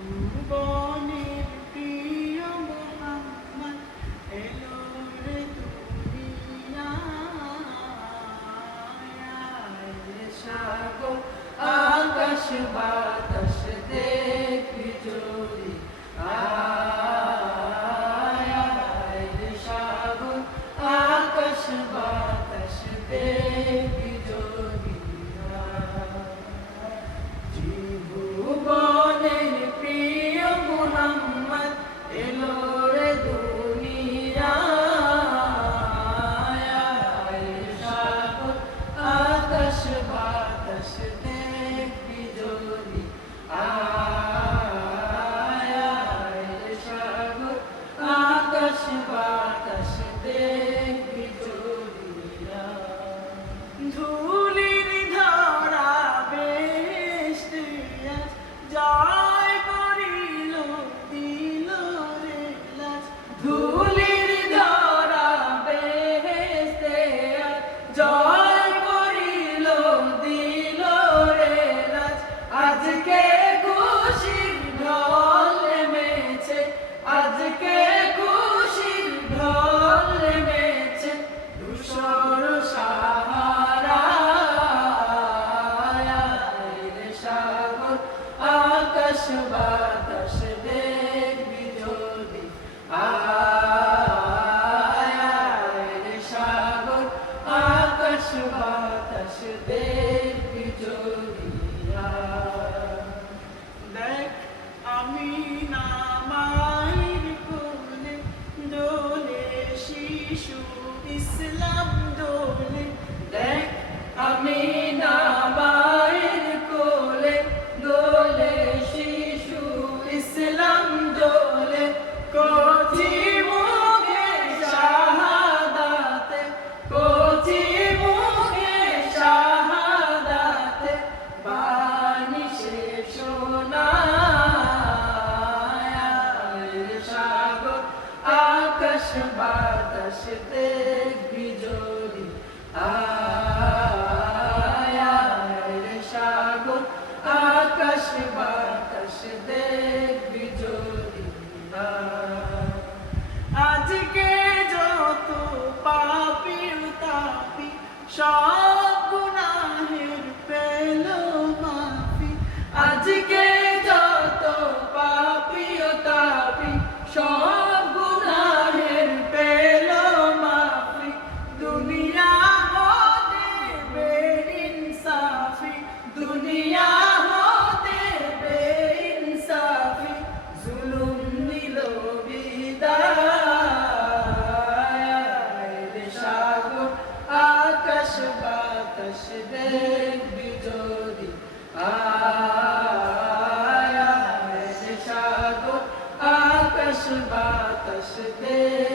জীবনের প্রিয় মোহাম্মদ এলো রে দুনিয়ায়, সাগর আকাশ বাতাস দেখবি যদি সাগর আকাশ বাতাস দেখবি যদি জীবনের প্রিয় মোহাম্মদ এলো রে দুনিয়ায়, সাগর আকাশ বাতাস দেখবি যদি সাগর আকাশ বাতাস দেখবি যদি ধুলির ধরা বেহেশতে আজ জয় করিল দিল রে লাজ, ধুলির ধরা বেহেশতে আজ জয় করিল দিল রে লাজ। আজকে খুশির ঢল নেমেছে, আজকে খুশির ঢল নেমেছে ধূসর সাহারায়, সাগর আকাশ বাতাস দেখবি যদি সাগর আকাশ বাতাস দেখবি যদি দেখ আমি না মায়ের কোলে দোলে শিশু ইসলাম দোলে, দেখ আমি না মায়ের কোলে দোলে শিশু ইসলাম দোলে, কচি মুখে শাহাদাতে, কচি মুখে শাহাদাতে বাণী শেষ শোনায়, সাগর আকাশ বাতাস দেখবি যদি সাগর আকাশ বাতাস দেখবি যদি আজকে যত পাপী তাপি সব গুনাহের পেল মাফি, আজকে যত পাপী তাপি সব গুনাহের পেল মাফি, দুনিয়া হতে বেইনসাফি, দুনিয়া হতে বেইনসাফি জুলুম নিল বিদায়, সাগর আকাশ বাতাস দেখবি যদি সাগর আকাশ বাতাস দেখবি।